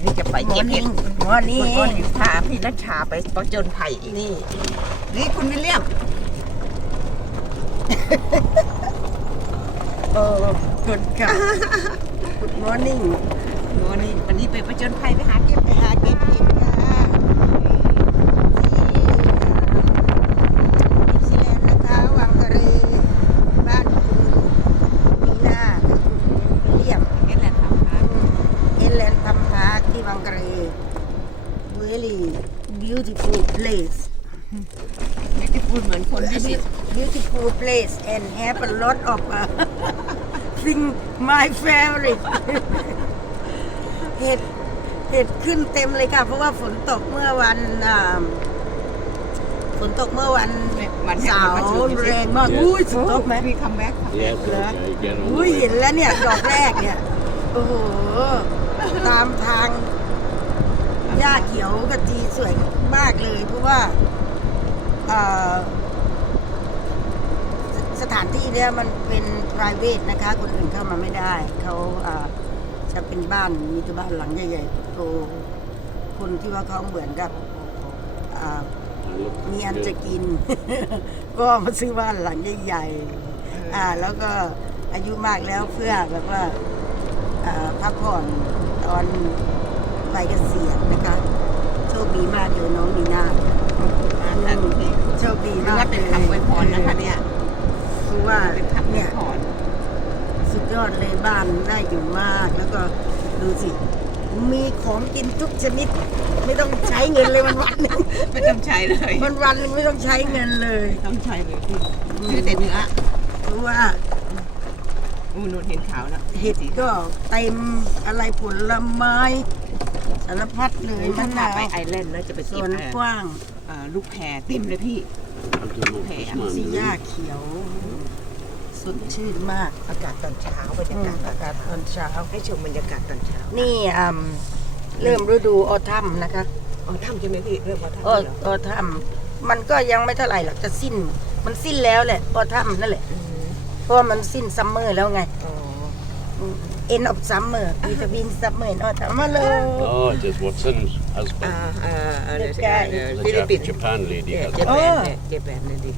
วันนี้จะไปเก็บเห็ดหมอนี่คุณก็พาพี่นัชชาไปประจนภัยนี่ นี่คุณวิลเลียมเออกุดค่ะ Good morning วันนี้วันนี้ไปประจนภัยไปหาเก็บไปหาเก็บเห็ดค่ะที่นิวซีแลนด์นะคะวังกะเรบ้านคุณมีนากับคุณเลียม เห็ดแหละครับ เอเลนทำพาร์คที่วังกะเร really beautiful place ไม่ได้พูดเหมือนคนที่สิ beautiful place and have a lot of uh, thing my favorite เห็ดเห็ดขึ้นเต็มเลยค่ะ เพราะว่าฝนตกเมื่อวันอ่าฝนตกเมื่อวันวันเสาร์แรงมาก อุ้ยฝนตกไหม มีคัมแบ็กคัม Yeah, แบ็ก it's okay. Get on อุ้ย with เห็ it. นแล้วเนี่ยดอกแรกเนี่ย โอ้โห ตามทางหญ้าเขียวกระจีสวยมากเลย เพราะว่าเอ่อ สสถานที่เนี่ยมันเป็น private นะคะ คนอื่นเข้ามาไม่ได้ เขาอ่าจะเป็นบ้านมีแต่บ้านหลังใหญ่ๆโตๆคนที่ว่าเขาเหมือนกับอ่า Look, มีอันจะ good. กิน ก็มาซื้อบ้านหลังใหญ่ๆอ่าแล้วก็อายุมากแล้วเพื่อแบบว่าอ่าพักผ่อนตอนไปเกษียณนะคะ โชคดีมากเลยน้องมีนาโชคดีหรือมากว่าเป็นคำอวยพรนะคะเนี่ย คือว่าเป็นคำอวเนี่ยยพรสุดยอดเลยบ้านได้อยู่มาก แล้วก็ดูสิมีของกินทุกชนิด ไม่ต้องใช้เงินเลยมันวันหนึงไม่ต้องใช้เลยมันวันหนึงไม่ต้องใช้เงินเลยต้องใช้เลยพี่ซื้อแต่เนื้อเพราะว่าอูนูนเห็นขาวแล้วเห็ดก็เต็มอะไรผลไม้สารพัดเลยถ้ามะนาวไปไอแลนด์นะจะไปสเก็บวนเอ่อกว้างเอ่อลูกแพรเต็มเลยพี่ I don't know Okay, if I'm it's สี mine, หญ้า really. เขียว สดชื่นมาก อากาศตอนเช้าบรรอืยามกาศอากาศตอนเช้าให้ชมบรรยากาศตอนเช้านี่อืมเริ่มฤดูออทัมนะคะอ๋อถ้ำใช่ไหมพี่เริ่มมาถ้ำออเหรอออทัมมันก็ยังไม่เท่าไหร่หรอกจะสิ้น มันสิ้นแล้วแหละออทัมนั่นแหละ อืมเพราะว่ามันสิ้นซัมเมอร์แล้วไง อ๋อ end of summer between summer and autumn มาเลย Oh, it is Watson's อ่า husband. อ่าอ่าเดี๋ยว The guy เดี๋ยว The ฟิลิปปิน Jap- ส์ Japan lady เนี่ย husband. เจแปนเนี่ยเจแปนเนี่ยดิ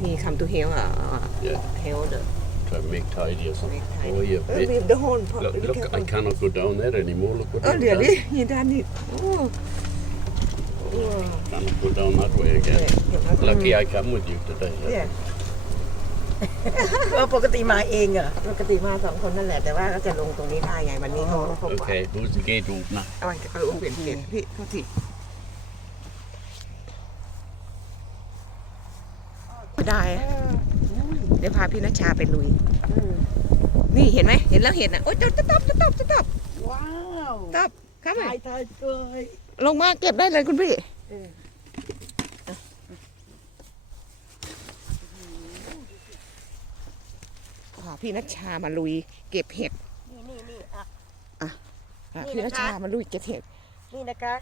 he come to help อะ Yeah. help the Try to make tidy or something. make time Oh, yeah. เออ bit- with the whole Look, look, I cannot go down there anymore. Look what เออ I've เดี๋ยว done. ดิยีด้านนี้โอ้ Cannot go down that way เดี๋ยว again. เดี๋ยวนะ Lucky I come with you today. เนี่ยเออปกติมาเองเหรอปกติมาสองคนนั่นแหละแต่ว่าก็จะลงตรงนี้ได้ไงวันนี้เขาเขาบอก Okay, who's the gate opener? เอาไว้เอาเปลี่ยนเปลี่ยนพี่โทษที ด้อะเดี๋ยวพาพี่นัชชาไปลุย นี่เห็นไหมเห็นแล้วเห็นอะโอ๊ยจะตบจะตบจะตบว้าวตบครับถ่ายถ่ายเลยลงมาเก็บได้เลยคุณพี่เออพาพี่นัชชามาลุย เก็บเห็ด นี่นี่นี่อะพานี่พี่นะคะนัชชามาลุยเก็บเห็ด นี่นะคะ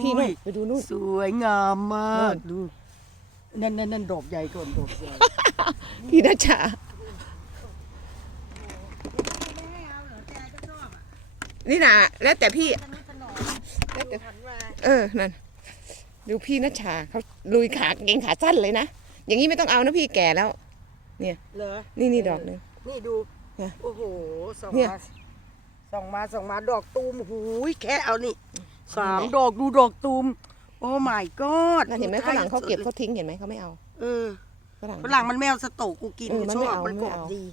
พี่นู่อุ้นยไปดูนู่นสวยงามมากนู่นดู นั่นนั่นนั่นดอกใหญ่ก่อนดอกใหญ่พี่นัชชานี่นะแล้วแต่พี่แล้วแต่เออ นั่น ดูพี่นัชชาเขาลุยขาเกงขาสั้นเลยนะ อย่างนี้ไม่ต้องเอานะพี่แก่แล้วเหรอ นี่นี่ดอกหนึงนี่ดูเนี่ยโอ้โหส่องเนี่ยมาส่องมาส่องมาดอกตูมหูยแค่เอานี่สามดอกดูดอกตูม โอ้ my god นั่นเห็นไหมฝรั่งเขาเก็บเขาทิ้งเห็นไหมเขาไม่เอาเออฝรั่ง ฝรั่งมันไม่เอาสโตกกูกินเออกูมันชไม่อบเอามันไม่กรอบเอา ดี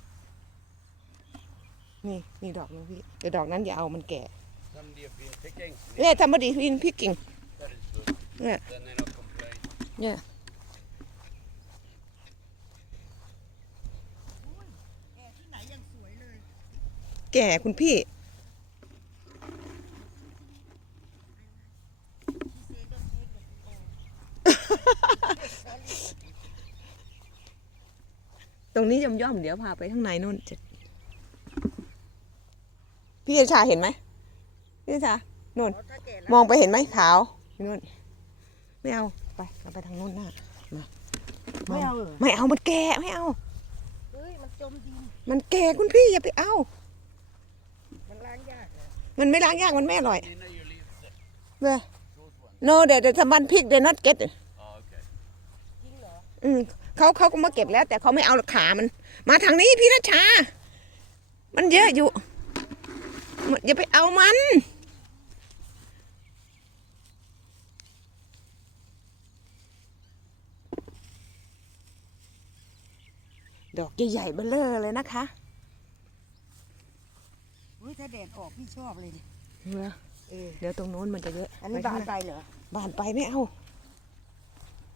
นี่นี่ดอกหนึงพี่แต่ดอกนั้นอย่าเอามันแก่ Somebody have been picking. เนี่ยทำมาดีพี่พี่กิ่ง That is good. เนี่ย Then they not complain. เนี่ยที่ไหนยังสวยเลยแก่คุณพี่ ตรงนี้ย่อมย่อมๆเดี๋ยวพาไปข้างในนู่นจะพี่ชาเห็นไหมพี่ชานู่นถ้าแก่แล้วมองไปเห็นไหมขาวอยู่นู่นไม่เอาไปเราไปทางโน้นหน้ามาไม่เอาเหรอไม่เอามันแก่ไม่เอาเฮ้ยมันจมดินมันแก่คุณพี่อย่าไปเอา มันล้างยากนะมันไม่ล้างยากมันไม่อร่อย You know you leave the, เว้ย those ones. no the the someone pick they not get it Oh, okay. อืมเขาเขาก็มาเก็บแล้ว แต่เขาไม่เอาขามัน มาทางนี้พี่นัชชา มันเยอะอยู่มันอย่าไปเอามัน ดอกใหญ่ๆเบ้อเลอเลยนะคะอุ้ยถ้าแดดออกพี่ชอบเลยเนี่ยเหรอเออเดี๋ยวตรงโน้นมันจะเยอะอันนี้ไปบานข้งหไปเหรอบานไปไม่เอา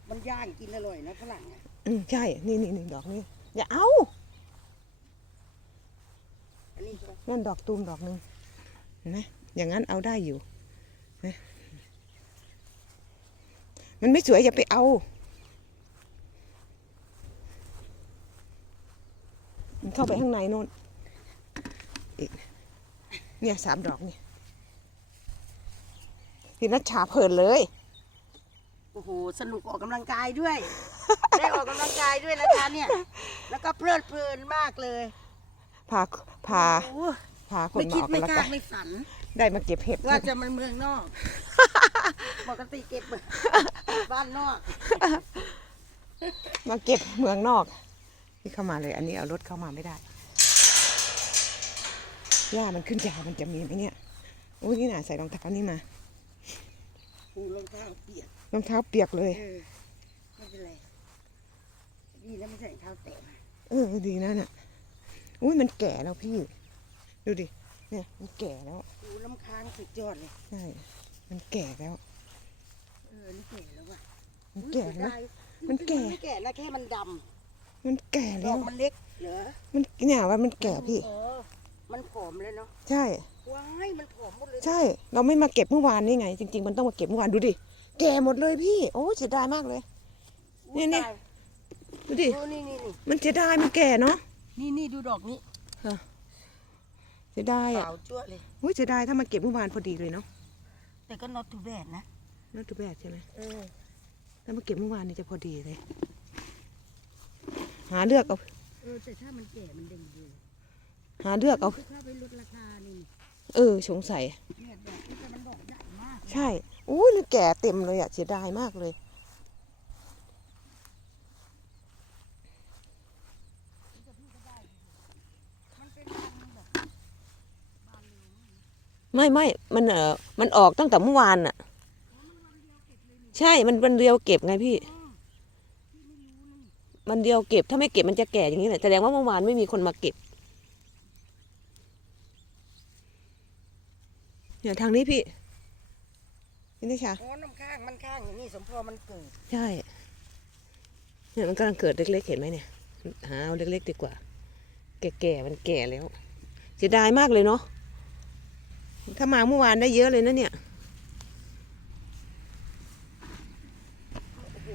มันย่างกินอร่อยนะฝรั่งอะอืมใช่ นี่นี่นี่ดอกนี้ อย่าเอา อันนี้ใช่ไหมนั่นดอกตูมดอกหนึ่งเห็นไหมอย่างนั้นเอาได้อยู่นะมันไม่สวยอย่าไปเอา มันเข้าไปข้างในโน่นอีกเนี่ยสามดอกนี่พี่นัชชาเพลินเลย โอ้โหสนุกออกกำลังกายด้วย ได้ออกกำลังกายด้วยนะคะเนี่ย แล้วก็เพลิดเพลินมากเลยพาพาโอ้โหพาคนไม่มาคิดออกไม่กำลังคาดกายไม่ฝัน ได้มาเก็บเห็ดว่าจะมันเมืองนอก ปกติเก็บบ้านนอก มาเก็บเมืองนอกที่เข้ามาเลย อันนี้เอารถเข้ามาไม่ได้หญ้ามันขึ้นยาวมันจะมีไหมเนี่ยโอ้ยนี่น่ะใส่รองเท้านี่มาหูรองเท้าเปียก รองเท้าเปียกเลย เออไม่เป็นไรดีแล้วไม่ใส่รองเท้าแตะมาเออดีนะเนี่ยอุ้ยมันแก่แล้วพี่ ดูดิ เนี่ย มันแก่แล้วหูน้ำค้างสุดยอดเลย ใช่มันแก่แล้ว เออนี่แก่แล้วว่ะมันอุ๊ยแก่เสียแล้ว ดายมันแก่ ไม่แก่นะแค่มันดมันแก่ำดแล้อวกมันเล็กเหรอมันเนี่ยว่ามันแก่พี่ เออมันผอมเลยเนาะใช่ ว้ายมันผอมหมดเลย ใช่ เราไม่มาเก็บเมื่อวานนี่ไง จริง ๆ มันต้องมาเก็บเมื่อวานดูดิ แก่หมดเลยพี่ โอ้เสียดายมากเลยอุ๊ยเนี่ยตายดูดิเออนี่นี่นี่มันเสียดายมันแก่เนาะ นี่นี่ดูดอกนี้เสียดายอะขาวจั่วเลยอุ้ยเสียดายถ้ามาเก็บเมื่อวานพอดีเลยเนาะ แต่ก็ not too bad นะน่าจะแบกใช่ไหมเออถ้ามาเก็บเมื่อวานนี่จะพอดีเลย หาเลือกเอาเออแต่ถ้ามันแก่มันเด้งดีหาเลือกเอาถ้าไปลดราคานี่เออสงสัยเนี่ยดอกแต่มันดอกใหญ่มาก ใช่ อุ้ยนี่แก่เต็มเลยอะเสียดายมากเลยไม่ไม่ มันเออมันออกตั้งแต่เมื่อวานอะใช่ มันวันเดียวเก็บไงพี่ มันเดียวเก็บ ถ้าไม่เก็บมันจะแก่อย่างนี้แหละ แสดงว่าเมื่อวานไม่มีคนมาเก็บ เนี่ยทางนี้พี่ พี่นิชาอ๋อน้ำข้างมันข้างอย่างนี้สมพอมันเกิดใช่เนี่ยมันกำลังเกิดเล็กๆเห็นไหมเนี่ยหาเอาเล็กๆดีกว่า แก่ๆมันแก่แล้วเสียดายมากเลยเนาะถ้ามาเมื่อวานได้เยอะเลยนะเนี่ยโอ้โห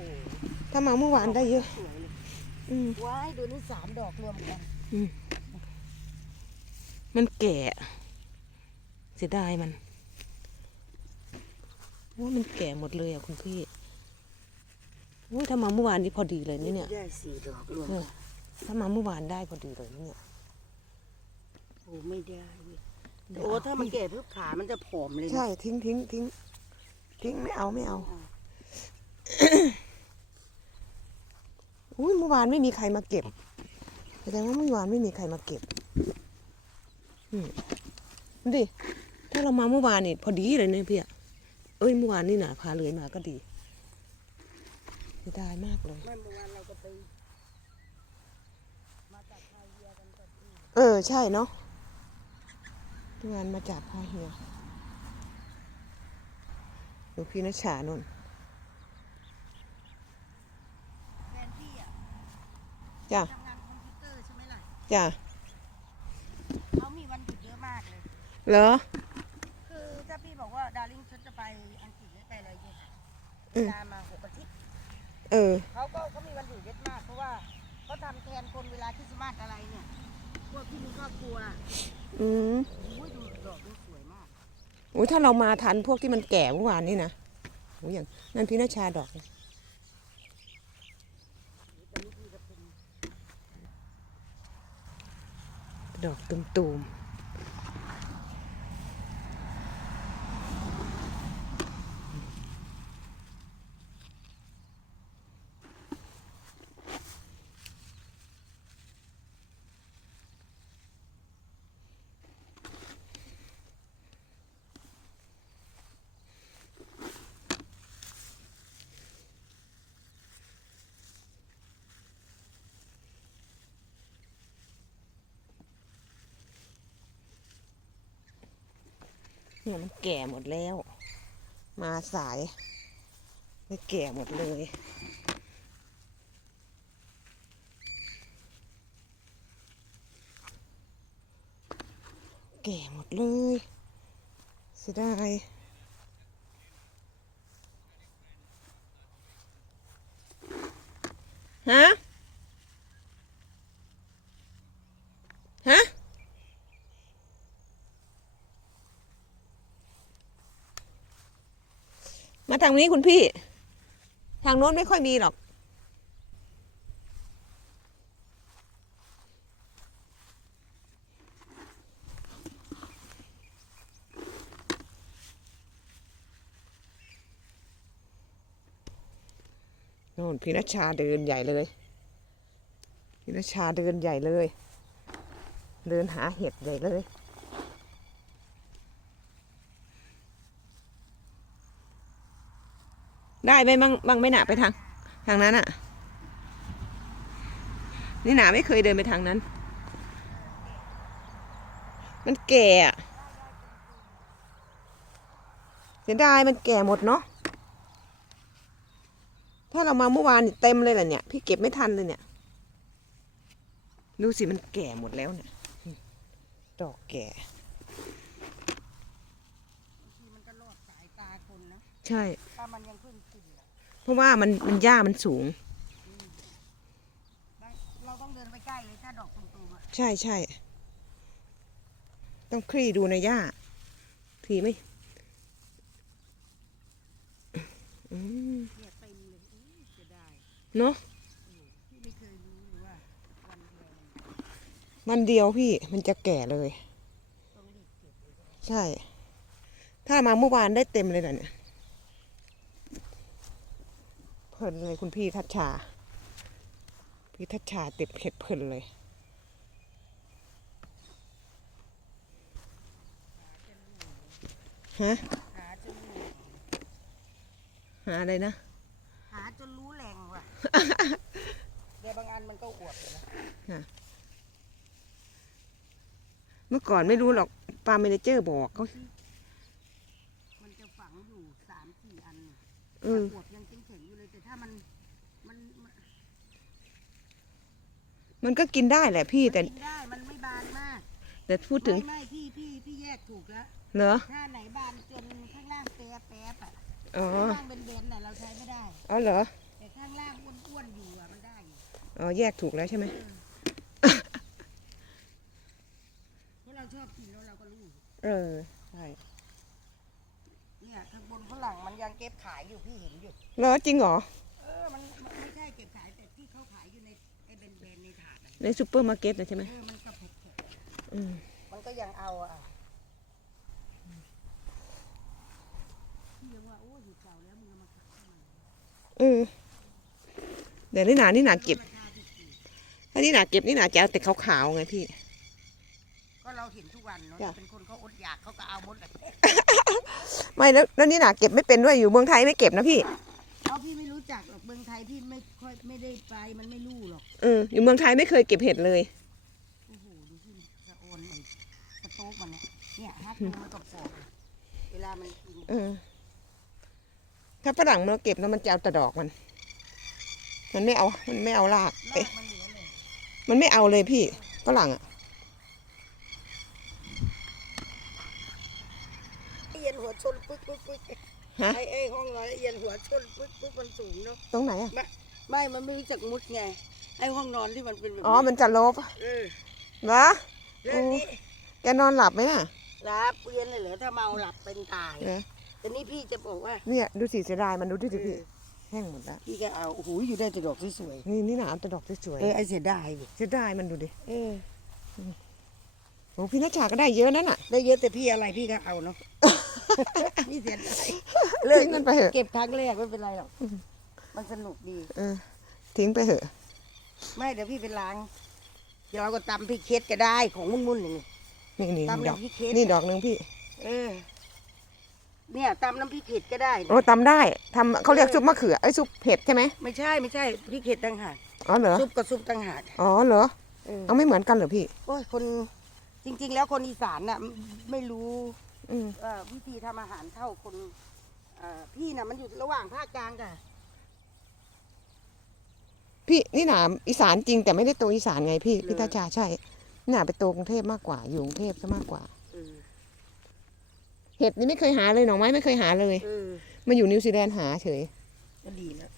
ถ้ามาเมื่อวานได้เยอะสวยเลยอืมว้ายดูนี่สามดอกรวมกันมันแก่เสียดายมัน โอ้ยมันแก่หมดเลยอะคุณพี่โอ้ยถ้ามาเมื่อวานนี้พอดีเลยนี่เนี่ยได้สี่ดอกรวมเออถ้ามาเมื่อวานได้พอดีเลยนี่เนี่ยโอ้ไม่ได้เว้ยโอ้ถ้ามันแก่ปุ๊บขามันจะผอมเลยนะใช่ทิ้งทิ้งทิ้งทิ้งไม่เอาไม่เอาอุ้ยเมื่อวานไม่มีใครมาเก็บแสดงว่าเมื่อวานไม่มีใครมาเก็บอืมดูดิถ้าเรามาเมื่อวานนี่พอดีเลยเนี่ยพี่อะ เอ้ยเมื่อวานนี่หนาพาเลยมาก็ดีเสียดายมากเลย ไม่เมื่อวานเราก็ไปมาจากไทยเยียกันกับที่เออใช่เนาะเมื่อวานมาจากพาเฮียดูพี่นชชานนท์แฟนพี่อะจ้ะทำงานคอมพิวเตอร์ใช่ไหมล่ะจ้ะเขามีวันหยุดเยอะมากเลย เหรอคือถ้าพี่บอกว่า ดาริ่งฉันจะไปอังกฤษหรือไปอะไรเนี่ยค่ะอืเวมลามาหกอาทิตย์เออ เขาก็เขามีวันหยุดเยอะมากเพราะว่าเขาทำแทนคนเวลาคริสต์มาสอะไรเนี่ยพวกที่มีครอบครัวอืมอุ้ยดูดอกนี่สวยมากโอ้ยถ้าเรามาทันพวกที่มันแก่เมื่อวานนี่นะโอ้ยอย่างนั่นพี่นชชาดอกเลยดอกตุ่มๆ เนี่ยมันแก่หมดแล้ว มาสายไม่แก่หมดเลยแก่หมดเลยเสียดายฮะ ฮะ มา ทางนี้คุณพี่ ทางโน้นไม่ค่อยมีหรอก โน่นพี่นัชชาเดินใหญ่เลย พี่นัชชาเดินใหญ่เลย เดินหาเห็ดใหญ่เลย ได้ไหมบ้างบ้างไม่หนาไปทาง ทางนั้นอะนี่หนาไม่เคยเดินไปทางนั้น มันแก่อะเสียดายมันแก่หมดเนาะถ้าเรามาเมื่อวานนี่เต็มเลยแหละเนี่ย พี่เก็บไม่ทันเลยเนี่ยดูสิมันแก่หมดแล้วเนี่ยดอกแก่ทีมันก็รอดสายตาคนนะใช่ ถ้ามันยังเพิ่งขึ้นอะ เพราะว่ามันมันหญ้ามันสูงได้เราต้องเดินไปใกล้เลยถ้าดอกตูมๆอะใช่ใช่ต้องคลี่ดูในหญ้าทีไม่อืมเนี่ยเต็มเลยอู้เสียดายเนาะพี่ไม่เคยรู้เลยว่าวันเดียวมันมันเดียวพี่มันจะแก่เลย ต้องรีบเก็บเลยใช่ ถ้ามาเมื่อวานได้เต็มเลยนะเนี่ย เพ ลินเลยคุณพี่ทัชชา พี่ทัชชาเต็บเห็ดเพลินเลย ฮะ หาจนรู้หาอะไรนะ หาจนรู้แหล่งว่ะ เดี๋ยวบางอันมันก็อวบเลยนะเมื่อก่อนไม่รู้หรอกปาเมเนเจอร์บอกเขามันจะฝังอยู่สามสี่อันเนี่ยเอออวบยังแข็งๆอยู่เลยแต่ถ้ามันมันมัน มันก็กินได้แหละพี่แต่กินได้มันไม่บานมากแต่พูดถึงไม่ไม่พี่พี่พี่แยกถูกแล้วเหรอถ้าไหนบานจนข้างล่างแป๊บแป๊บอะอ๋อข้างล่างเป็นเบนๆน่ะเราใช้ไม่ได้ อ๋อเหรอแต่ข้างล่างอ้วนๆอยู่อะมันได้อยู่อ๋อแยกถูกแล้วใช่ไหมเพราะเราชอบกินแล้วเราก็รู้เออใช่เนี่ยข้างบนฝรั่งมันยังเก็บขายอยู่พี่เห็นอยู่ เหรอจริงเหรอเออมันมันไม่ใช่เก็บขายแต่ที่เขาขายอยู่ในไอ้เบนๆในถาดอะ ในซูเปอร์มาร์เก็ตนะใช่ไหมเออมันกระเพ็ดแข็งอืมมันก็ยังเอาอะพี่ยังว่าโอ้ยอยู่เก่าแล้วมึงเอามาขายทำไมเออเดี๋ยวนี่หนานี่หนาเก็บ ราคาถูกถ้านี่หนาเก็บนี่หนาจะเอาแต่ขาวๆไงพี่ ๆก็เราเห็นทุกวันเนาะจ้ะ เป็นคนเขาอดอยากเขาก็เอาหมดแหละไม่แล้วแล้วนี่หนาเก็บไม่เป็นด้วยอยู่เมืองไทยไม่เก็บนะพี่เอาพี่ไม่รู้จักหรอกเมืองไทยพี่ไม่ค่อยไม่ได้ไปมันไม่รู้หรอก เอออยู่เมืองไทยไม่เคยเก็บเห็ดเลยโอ้โหดูสิสะโอนไอ้สโต๊กมันเนี่ยเนี่ยฮักดูมันกรอบๆเวลามันกินเออ ถ้าฝรั่งมันเก็บแล้วมันจะเอาแต่ดอกมัน มันไม่เอา มันไม่เอารากลาเอ๊ะกมันเหลือเลยมันไม่เอาเลยพี่ฝรั่งอะไอ้เอียนหัวชนปึ๊กปึ๊กปึ๊กฮะไอ้ไอ้ห้องนอนไอ้เอียนหัวชนปึ๊กปึ๊กมันสูงเนาะตรงไหนอะ ไม่ มันไม่รู้จักมุดไง ไอ้ห้องนอนที่มันเป็นแบบอ๋อ มันจะลบเออเหรอเรื่องนี้แกนอนหลับไหมน่ะรับเรียนเลยเหรอถ้าเมาหลับเป็นตายเหรอแต่นี่พี่จะบอกว่า เนี่ยดูสิเสียดายมันดูดิสิพี่เออแห้งหมดแล้ว พี่ก็เอาโอ้โหอยู่ได้แต่ดอกสวยนี่นี่หนาเอาแต่ดอกสวยๆเออไอ้เสียดายดิๆเสียดายมันดูดิเออโอ้พี่นัชชาก็ได้เยอะนั่นน่ะ ได้เยอะแต่พี่อะไรพี่ก็เอาเนาะ พี่เสียดายทิ้งมันไปเถอะ เก็บครั้งแรกไม่เป็นไรหรอก มันสนุกดี เออ ทิ้งไปเถอะ ไม่เดี๋ยวพี่ไปล้าง เดี๋ยวเราก็ตำพริกเคสก็ได้ของมุ่นๆอย่างนี้นี่นี่ตำดอกน้ำพริกเค็ม นี่ดอกหนึ่งพี่ เออ เนี่ยตำน้ำพริกเห็ดก็ได้โอ้ตำได้ทำเขาเรียกซุปมะเขือไอ้ยซุปเห็ดใช่ไหมไม่ใช่ไม่ใช่พริกเห็ดต่างหากอ๋อเหรอ ซุปกับซุปต่างหากอ๋อเหรอ เออเอาไม่เหมือนกันเหรอพี่ โอ้ยคนจริง ๆ แล้วคนอีสานน่ะ ไม่ไม่รู้อืมเอ่อวิธีทำอาหารเท่าคนเอ่อพี่น่ะมันอยู่ระหว่างภาคกลางกับ พี่นี่หนาอีสานจริงแต่ไม่ได้โตอีสานไงพี่เหรอพี่ตาชาใช่นี่หนาไปโตกรุงเทพมากกว่าอยู่กรุงเทพซะมากกว่าเออเห็ดนี่ไม่เคยหาเลยหน่อไม้ไม่เคยหาเลยเออมาอยู่นิวซีแลนด์หาเฉย ก็ดีแล้ว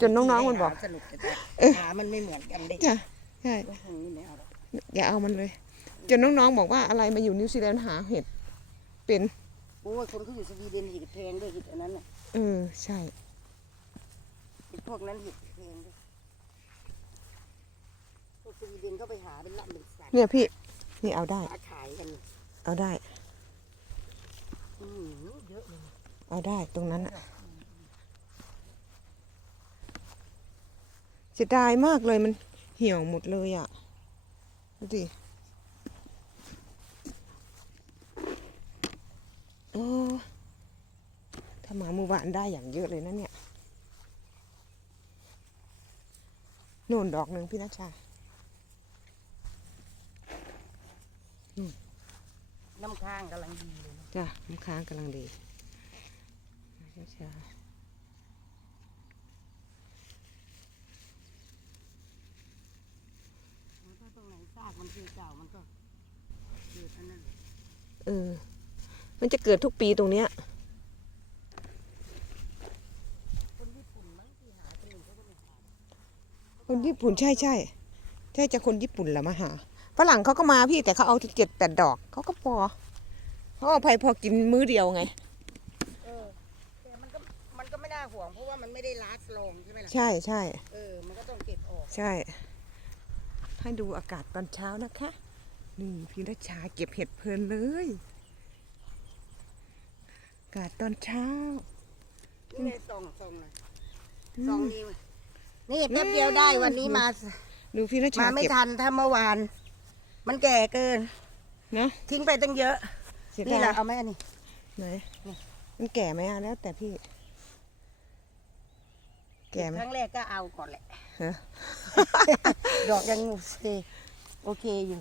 จนน้องๆมันบอก หาสนุกแต่เออหามันไม่เหมือนกันเด็กจ้ะ ใช่ก็คงนี่ไม่เอาหรอกอย่าเอามันเลย จนน้องๆบอกว่าอะไรมาอยู่นิวซีแลนด์หาเห็ดเป็นโอ้ยคนเขาอยู่สวีเดนเห็ดแพงด้วยเห็ดอันนั้นน่ะเออใช่เห็ดพวกนั้นเห็ดแพ งด้วยพวกสวีเดนเขาไปหาเป็นลำเป็นสันเนี่ยพี่ นี่เอาได้ หาขายกันเอาได้ อืมเยอะเลยเอาได้ตรงนั้นอะเสียดายมากเลยมันเหี่ยวหมดเลยอะดูดิโอ้ถ้ามาเมื่อวานได้อย่างเยอะเลยนะเนี่ย โน่นดอกหนึ่งพี่นัชชา น้ำค้างกำลังดีเลยนะจ้ะน้ำค้างกำลังดีช้าถ้าตรงไหนซากมันคือเก่ามันก็เกิดอันนั้นเลยๆเออ มันจะเกิดทุกปีตรงเนี้ยคนญี่ปุ่นมั้งที่หาคนอื่นเขาก็ไม่หาคนญี่ปุ่นใช่ใช่ใช่จะคนญี่ปุ่นแหละมาหา ฝรั่งเขาก็มาพี่แต่เขาเอาเจ็ดแปดดอกเขาก็พอเขาเอาไปพอกินมื้อเดียวไงเออแต่มันก็มันก็ไม่น่าห่วงเพราะว่ามันไม่ได้ลาสลงใช่ไหมล่ะใช่ใช่เออมันก็ต้องเก็บออก ใช่ ให้ดูอากาศตอนเช้านะคะ นี่พี่รัชชาเก็บเห็ดเพลินเลยอากาศตอนเช้า นี่ไงซองซองนะซองนี้นี่แป๊บเดียวได้วันนี้มา ดูพี่รัชชามาไม่เก็บทันถ้าเมื่อวาน มันแก่เกิน เนาะทิ้งไปตั้งเยอะ เสียนี่ดาแหละยเอาไหมอันนี้ ไหนมันแก่ไหมอะแล้ว แต่พี่ แก่ไหมครั้งแรกก็เอาก่อนแหละ ฮะ ดอกยังโอเคโอเคอยู่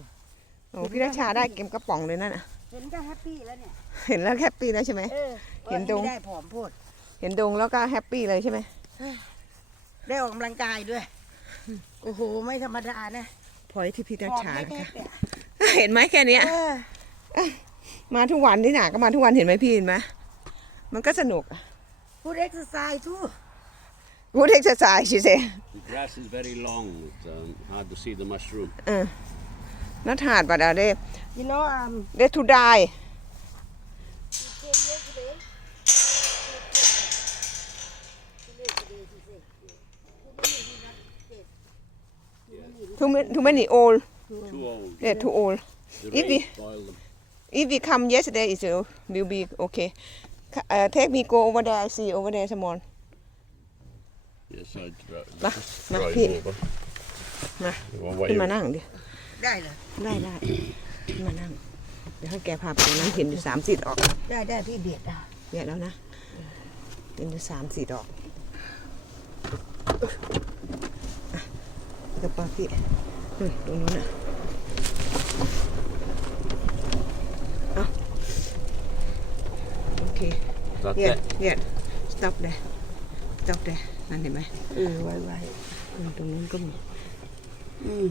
โอ้พี่รัชชาได้เก็บกระป๋องเลยนั่นน่ะ เห็นก็แฮปปี้แล้วเนี่ยเห็นแล้วแฮปปี้แล้วใช่ไหม เออเห็นตรง ไม่ได้ผอมโพดเห็นดงแล้วก็แฮปปี้เลยใช่ไหมได้ออกกำลังกายด้วย โอ้โห ไม่ธรรมดานะ พอยที่พี่รัชผอมชาไม่นะแพ้คะแต่เห็นไหมแค่เนี้ยเออมาทุกวันที่หนาก็มาทุกวันเห็นไหมพี่เห็นไหมมันก็สนุกพูดเอ็กซ์ไซส์ทูพูดเอ็กซ์ไซส์ชิเซ The grass is very long. It's um, hard to see the mushroom. เออ not hard but uh, they you know um they to die too many too many old Too old. they too old The If rain we- spoiled them. if we come yesterday it will will be okay uh, take me go over there I see over there some more Yes, I dro- Ma- just ma- drive Pete. over. Ma. You want what ขึ้น you- มานั่งดิ ได้เลยได้ได้ขึ้นมานั่ง เดี๋ยวให้แกพาไปตรงนั้นเห็นอยู่สามสี่ดอกได้ได้พี่เบียดอะเนี่ยแล้วนะเห็นอยู่สามสี่ดอกอะ กระเป๋าพี่นู่นตรงนู้นอะเอาโอเค That's เย็ด it. เย็ด stop there stop there นั่นเห็นไหมเออไว้ไว้อืมตรงนู้นก็มีอืม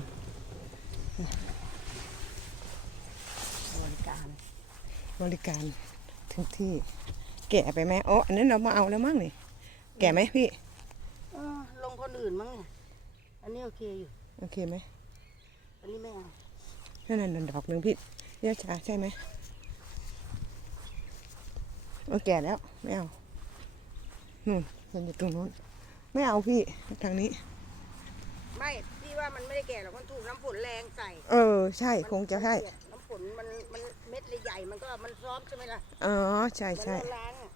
บริการบริการถึงที่ แกะไปไหมโอ้อันนั้นเรามาเอาแล้วมั้งนี่แกะไหมพี่ เออลงคนอื่นมั้งเนี่ย อันนี้โอเคอยู่ โอเคไหมอันนี้ไม่เอานั่นนั่นดอกหนึ่งพี่เรียกชาใช่ไหมโอแก่แล้ว ไม่เอานู่นมันอยู่ตรงนู้น ไม่เอาพี่ทางนี้ ไม่พี่ว่ามันไม่ได้แก่หรอกมันถูกน้ำฝนแรงใส่เออ ใช่คงจะใช่น้ำฝนมันมันเม็ดใหญ่ๆมันก็มันซอฟต์ใช่ไหมล่ะอ๋อใช่มันใช่ล้างๆอะ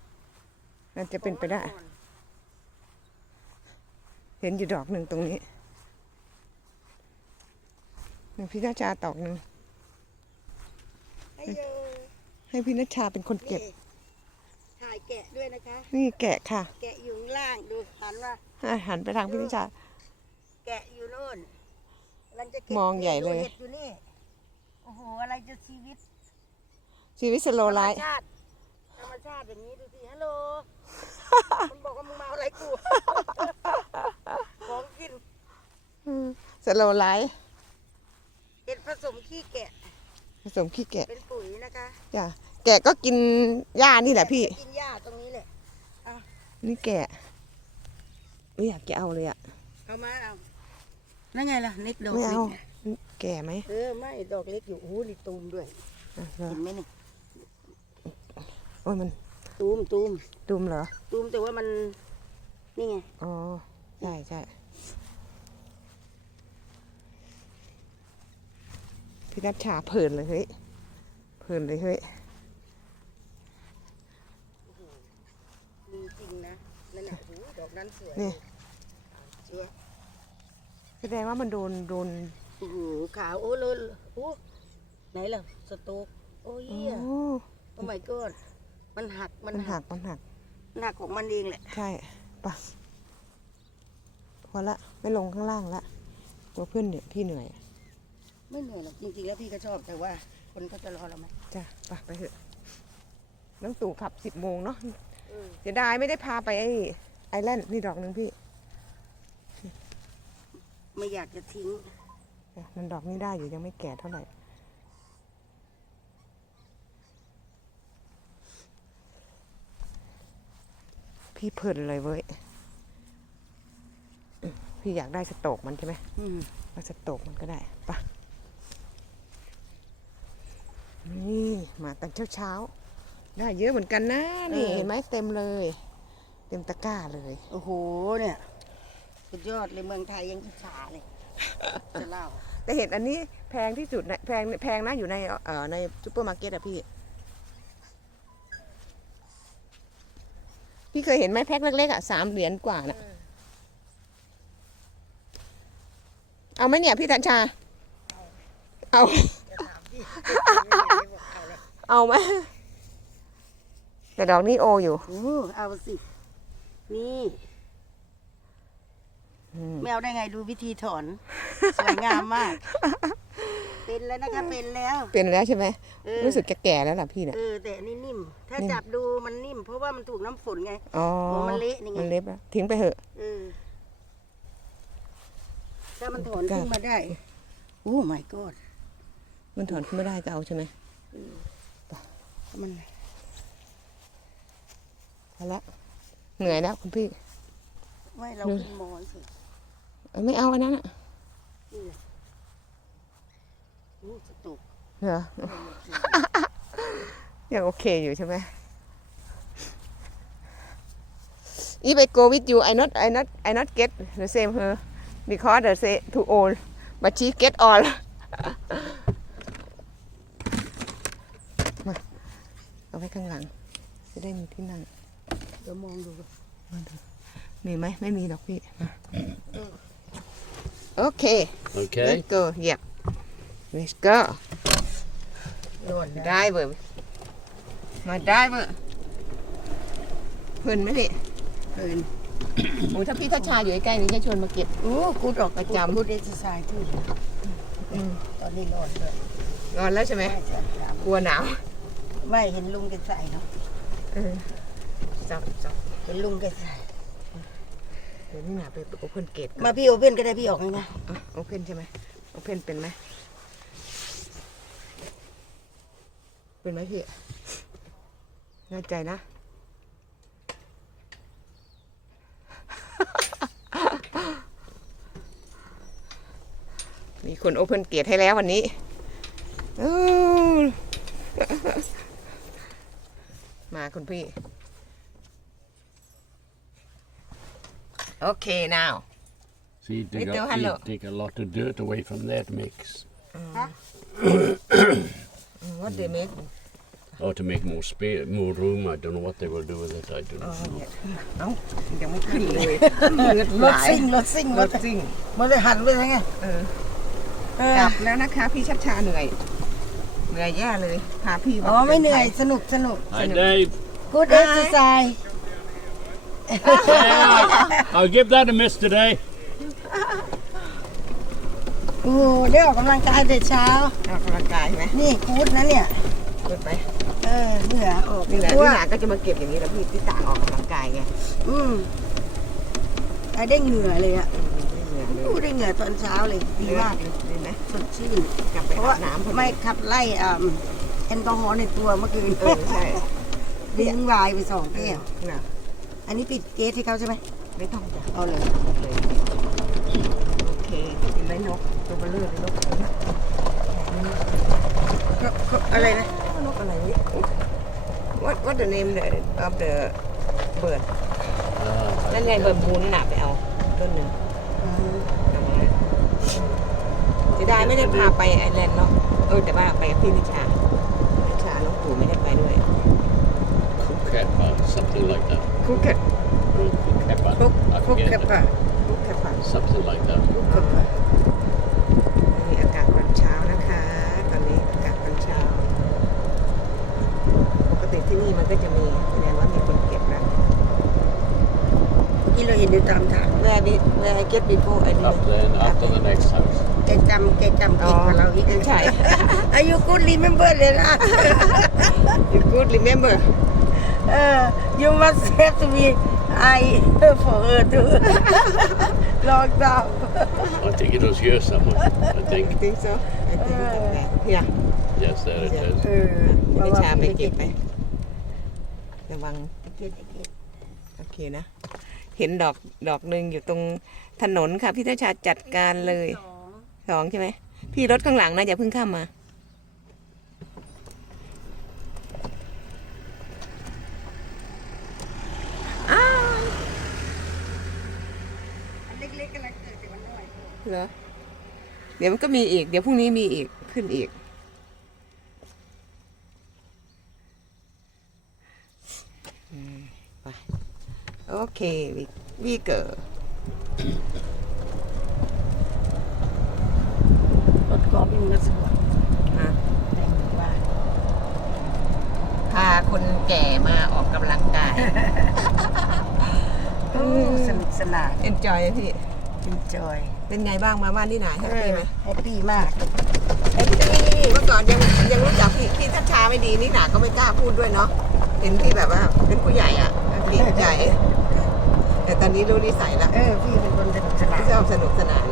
น่าจะเป็นไปได้ของมันอ่อนเห็นอยู่ดอกหนึ่งตรงนี้หนึ่ง พี่นาชาตอกหนึ่งให้เยอะให้พี่นัชชาเป็นคนเก็บ นี่ถ่ายแกะด้วยนะคะ นี่แกะค่ะแกะอยู่ข้างล่างดูหันว่าอะหันไปทางพี่นัชชา แกะอยู่นู่นกำลังจะเก็บมองใหญ่เลย ดูห็ดอยู่นี่โอ้โหอะไรจะชีวิตชีวิตสโลธรรไลมฟ์ชาติชาติอย่างนี้ดูสิฮัลโหลมันบอกว่ามึงมาเอาอะไรกู ของกิน สโลไลท์ เห็ดผสมขี้แกะ ผสมขี้แกะเป็นปุ๋ยนะคะจ้ะแกะก็กินหญ้านี่แหละพี่ กินหญ้าตรงนี้แหละนี่แกะไม่อยากจะเอาเลยอะเอามาเอานั่นไงล่ะเน็กดอกไม่เล็เอากเนี่ยแก่ไหมเออไม่ดอกเล็กอยู่โอ้โหนี่ตูมด้วยอะเหรอเห็นไหมนี่โอ้ยมันตูมตูมดุมเหรอตูมแต่ว่ามันนี่ไงอ๋อใช่ใช่ พี่นัชชาเพลินเลยเฮ้ยเพลินเลยเฮ้ยมีจริงนะนั่นน่ะโอ้โหดอกนั้นสวยนี่สวยแสดงว่ามันโดนโดนโอ้โหขาวโอ้เลยโอ้ไหนล่ะสโต๊กโอ้ยโอ้เหี้ยโอ้ my god มันหักมัมันนหักมันหัก หนักของมันเองแหละใช่ปะพอละ ไม่ลงข้างล่างละกลัวเพื่อนเนี่ยพี่เหนื่อย ไม่เหนื่อยหรอกจริงๆแล้วพี่ก็ชอบแต่ว่า คนก็จะรอเราไหมจ้ะไปไปเถอะน้องตู่ขับสิบโมงเนาะเออเสียดายไม่ได้พาไปไอ้ไอแลนด์นี่ดอกหนึ่งพี่ไม่อยากจะทิ้งจ้ะมันดอกนี้ได้อยู่ยังไม่แก่เท่าไหร่พี่เพลินเลยเว้ยอืมพี่อยากได้สโตกมันใช่ไหมอืมเอาสโตกมันก็ได้ปะ นี่มาตอนเช้าเช้าๆได้เยอะเหมือนกันนะนี่เห็นไหมเต็มเลย เต็มตะกร้าเลย โอ้โหเนี่ยสุดยอดเลยเมืองไทยยังอิจฉาเลยจะเล่าแต่เห็ดอันนี้แพงที่สุดนะแพงแพงนะอยู่ในเอ่อในซูเปอร์มาร์เก็ตอะพี่ พี่เคยเห็นไหมแพ็คเล็กๆอะสามเหรียญกว่าน่ะ เอาไหมเนี่ยพี่ธัญชา เอา จะถามพี่บอก เอาเลยเอาไหมแต่ดอกนี้โออยู่โอ้เอาสิ นี่อืมไม่เอาได้ไงดูวิธีถอน สวยงามมาก เป็นแล้วนะคะ เป็นแล้ว เป็นแล้วใช่ไหมเออรู้สึกจะแก่แล้วล่ะพี่เนี่ยเออแต่อันนี่นิ่ม ถ้านิ่มจับดูมันนิ่ม เพราะว่ามันถูกน้ำฝนไง อ๋อโอ้มันเละนี่ไงมันเล็บแล้วทิ้งไปเถอะเออถ้ามันถอนกล้าขึ้นมาได้ โอ้ my god มันถอนขึ้นไม่ได้ก็เอาใช่ไหม มันเอาละเหนื่อยแล้วคุณพี่ไม่เราดูกินมอนสิเอ้ยไม่เอาอันนั้นอะนี่แหละโอ้สตุกเหรอยังโอเคอยู่ใช่ไหม If I go with you I not I not I not get the same her because the say too old but she get all มาเอาไว้ ข้างหลัง จะได้มีที่นั่งเดี๋ยวมองดูมีไหมไม่มีหรอกพี่มาโอเค Okay. let's go yeah let's go โดนแล้วได้เบอร์มาได้เบอร์เพิ่นไหมพี่เกินโอ้ถ้าพี่ทัชชาอยู่ใกล้ๆนี้จะชวนมาเก็บ โอ้กูดอกประจำ กูดเอ็กซ์ไซส์ขึ้นอืมตอนนี้ร้อนเลยนอนแล้วใช่ไหม ไม่ใช่ครับกลัวหนาว ไม่เห็นลุงแกใส่เนาะเออจับจับเห็นลุงแกใส่ เดี๋ยวนี่หนาไปโอเพ่นเกตมาพี่โอเพ่นก็ได้พี่ออกง่ายโอเพ่นใช่ไหมโอเพ่นเป็นไหมเป็นไหมพี่แน่ใจนะ มีคนโอเพ่นเกตให้แล้ววันนี้อู้ มาคุณพี่โอเค now See, take, Little a, hello. you take a lot of dirt away from that mix. what they make Or to make more space, more room. I don't know what they will do with it. I do not know. เอ้ายังไม่ขึ้นเลยเลือดๆไหรลถซิ่งรถซิ่งรรถถซิ่ง มันเลยหันไปทั้งไงเออเออกลับแล้วนะคะ พี่ชัดชาเหนื่อย เหนื่อยแย่เลยพาพี่อ๋อไม่เหนื่อยสนุกสนุก Hi, Dave. กูดเอ็กซ์ไซส์ Yeah, I'll give that a miss today. โอ้ได้ออกกำลังกายแต่เช้า ออกกำลังกายไหมนี่กูดนะเนี่ย เกิดไปเออเหงื่อออกนี่แหละตัวพี่หนาก็จะมาเก็บอย่างนี้แล้วพี่ที่ตากออกกำลังกายไงอืมไอ้ได้เหงื่อเลยอะ ไม่เหนื่อยเลยอู้ได้เหงื่อตอนเช้าเลยดีมากเลยดีไหมสดชื่นกลับไปเพราะอาว่าบน้ำพอดีไม่ขับไล่อ่าแอลกอฮอล์ในตัวเมื่อคืนเออใช่ดิ้งวายไปสองแก้วนะอันนี้ปิดเกสให้เขาใช่ไหมไม่ต้องจ้ะเอาเลยโอเคเห็นไหมนกตัวเบลเลอร์เลยนกอะไรนะเขาเขาอะไรนะ นกอะไรนี่ What what the name of the bird Ah, นั่นไงเบิร์ดบูนี่หนาไปเอาต้นหนึ่งเอามาเสียดายไม่ได้พาไปไอแลนด์เนาะ เออแต่ว่าไปกับพี่นิชานิชาน้องปู่ไม่ได้ไปด้วย Kukeppa, something like that. คุกเก็ต Kukeppa. คุก I คุก forget แคป it. ป่ะคุกเก็ตค่ะ Something like that. คุกแคปป่ะมีอากาศตอนเช้านะคะ ตอนนี้อากาศตอนเช้า ปกติที่นี่มันก็จะมีแสดงว่ามีคนเก็บแล้วเมื่อกี้เราเห็นอยู่ตามทางแม่บิแม่เก็บบีโฟไอ้นี่ Up then, after the next house. แกจำแกจำเก่งกว่าเราอีกใช่ อายุกูรีเมมเบอร์เลยนะ you good remember เออ you must have to be I for her too long time I think it was here somewhere. I I think. think so I think เฮีย Yes, there it is. เออนิชาไปเก็บไประวังเก็บเก็บโอเคนะ เห็นดอกดอกหนึ่งอยู่ตรงถนนค่ะพี่ทชาจัดการเลย สอง สองใช่ไหม พี่รถข้างหลังนะอย่าเพิ่งข้ามมาอ้าวอันเล็กๆกำลังเกิดแต่มันน้อยเหรอ เดี๋ยวมันก็มีอีก เดี๋ยวพรุ่งนี้มีอีก ขึ้นอีกอโอเควิวีเกอร์ รถกอล์ฟยังมาสวยนะในหมู่บ้านพาคนแก่มาออกกำลังกาย โอ้สนุกสนาน enjoy อะพี่ enjoy เป็นไงบ้างมาบ้านที่ไหนแฮปปี้ไหมแฮปปี้มาก แฮปปี้เมื่อก่อนยังยังรู้จักพี่พี่ทัชชาไม่ดีนี่หนาก็ไม่กล้าพูดด้วยเนาะเห็นพี่แบบว่าเป็นผู้ใหญ่อะเกรงใจ แต่ตอนนี้รู้นิสัยละเออ พี่เป็นคนสนุกสนานชอบสนุกสนานพี่หนาก็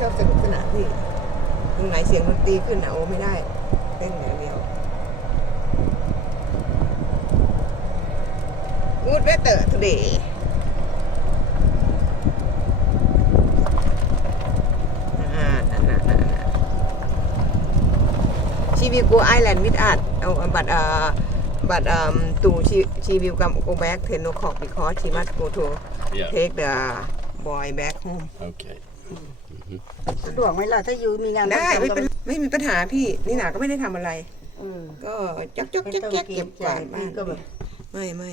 ชอบสนุกสนานพี่ตรงไหนเสียงดนตรีขึ้นอะโอ้ไม่ได้เต้นอย่างเดียว Good weather today อ่านั่นน่ะนั่นน่ะ She will go island with us uh, but uh, but um to she she will come go back 10 o'clock because she must go to Yeah. take the boy back home Okay. สะดวกไหมล่ะถ้าอยู่มีงานได้ต้องไม่ทำเป็นไม่มีปัญหาพี่นี่หนาก็ไม่ได้ทำอะไรเออก็จ๊อกจ๊อกไม่แจ๊กต้องแจ๊กเกรเก็งบใจกวาดบ้าพี่นก็แบบไม่ไม่